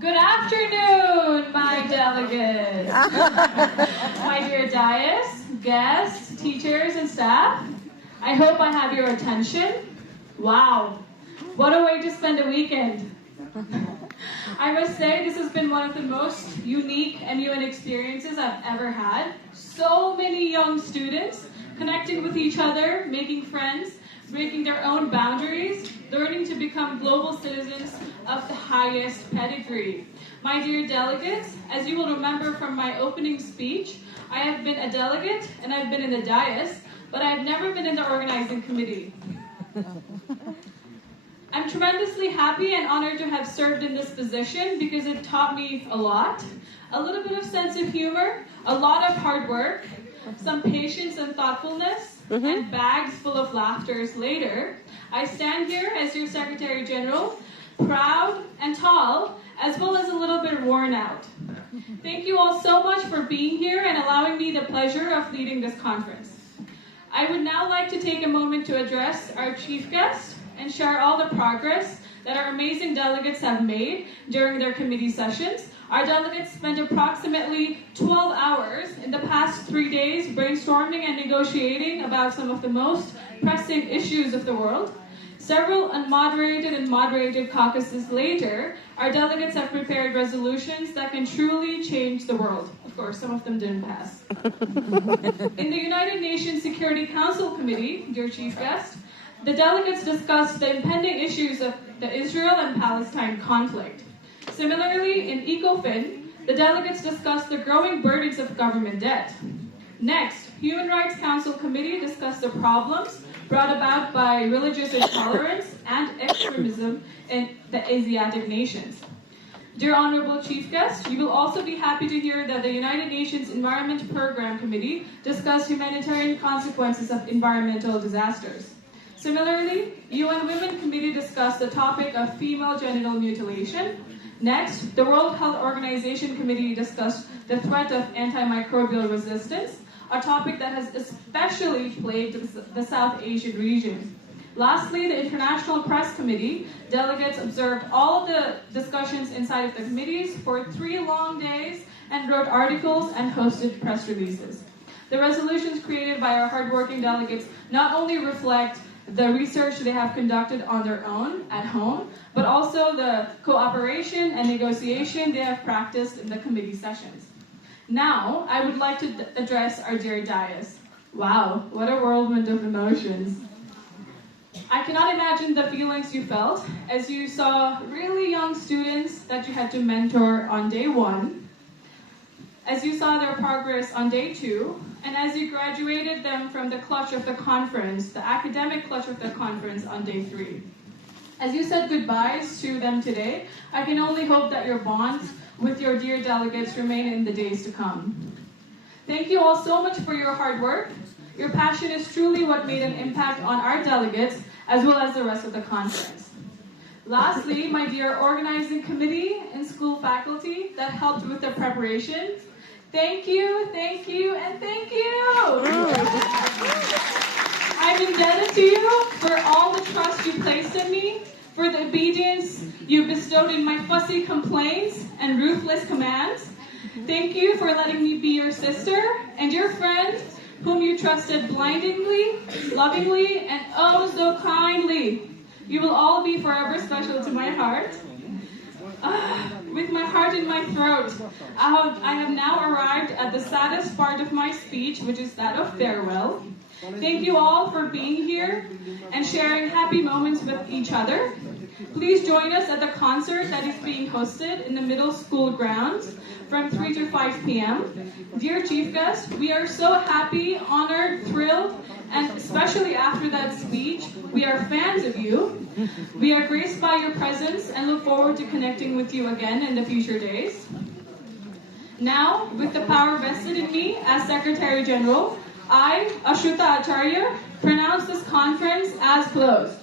Good afternoon, my delegates. My dear dais, guests, teachers, and staff. I hope I have your attention. Wow, what a way to spend a weekend. I must say this has been one of the most unique and UN experiences I've ever had. So many young students connecting with each other, making friends, breaking their own boundaries, learning to become global citizens of the highest pedigree. My dear delegates, as you will remember from my opening speech, I have been a delegate and I've been in the dais, but I've never been in the organizing committee. I'm tremendously happy and honored to have served in this position because it taught me a lot. A little bit of sense of humor, a lot of hard work, some patience and thoughtfulness, and bags full of laughters later. I stand here as your Secretary General, proud and tall, as well as a little bit worn out. Thank you all so much for being here and allowing me the pleasure of leading this conference. I would now like to take a moment to address our chief guest and share all the progress that our amazing delegates have made during their committee sessions. Our delegates spent approximately 12 hours in the past 3 days brainstorming and negotiating about some of the most pressing issues of the world. Several unmoderated and moderated caucuses later, our delegates have prepared resolutions that can truly change the world. Of course, some of them didn't pass. In the United Nations Security Council Committee, dear chief guest, the delegates discussed the impending issues of the Israel and Palestine conflict. Similarly, in ECOFIN, the delegates discussed the growing burdens of government debt. Next, Human Rights Council Committee discussed the problems brought about by religious intolerance and extremism in the Asiatic nations. Dear Honorable Chief Guest, you will also be happy to hear that the United Nations Environment Program Committee discussed humanitarian consequences of environmental disasters. Similarly, UN Women Committee discussed the topic of female genital mutilation. Next, the World Health Organization Committee discussed the threat of antimicrobial resistance, a topic that has especially plagued the South Asian region. Lastly, the International Press Committee delegates observed all of the discussions inside of the committees for 3 long days and wrote articles and hosted press releases. The resolutions created by our hardworking delegates not only reflect the research they have conducted on their own at home, but also the cooperation and negotiation they have practiced in the committee sessions. Now, I would like to address our dear dais. Wow, what a whirlwind of emotions. I cannot imagine the feelings you felt as you saw really young students that you had to mentor on day 1, as you saw their progress on day 2, and as you graduated them from the clutch of the conference, the academic clutch of the conference on day 3. As you said goodbyes to them today, I can only hope that your bonds with your dear delegates remain in the days to come. Thank you all so much for your hard work. Your passion is truly what made an impact on our delegates as well as the rest of the conference. Lastly, my dear organizing committee and school faculty that helped with the preparation, thank you, and thank you! I'm indebted to you for all the trust you placed in me, for the obedience you bestowed in my fussy complaints and ruthless commands. Thank you for letting me be your sister and your friend, whom you trusted blindingly, lovingly, and oh so kindly. You will all be forever special to my heart. With my heart in my throat, I have now arrived at the saddest part of my speech, which is that of farewell. Thank you all for being here and sharing happy moments with each other. Please join us at the concert that is being hosted in the middle school grounds from 3 to 5 p.m. Dear Chief Guest, we are so happy, honored, thrilled, and especially after that speech, we are fans of you. We are graced by your presence and look forward to connecting with you again in the future days. Now, with the power vested in me as Secretary General, I, Ashruta Acharya, pronounce this conference as closed.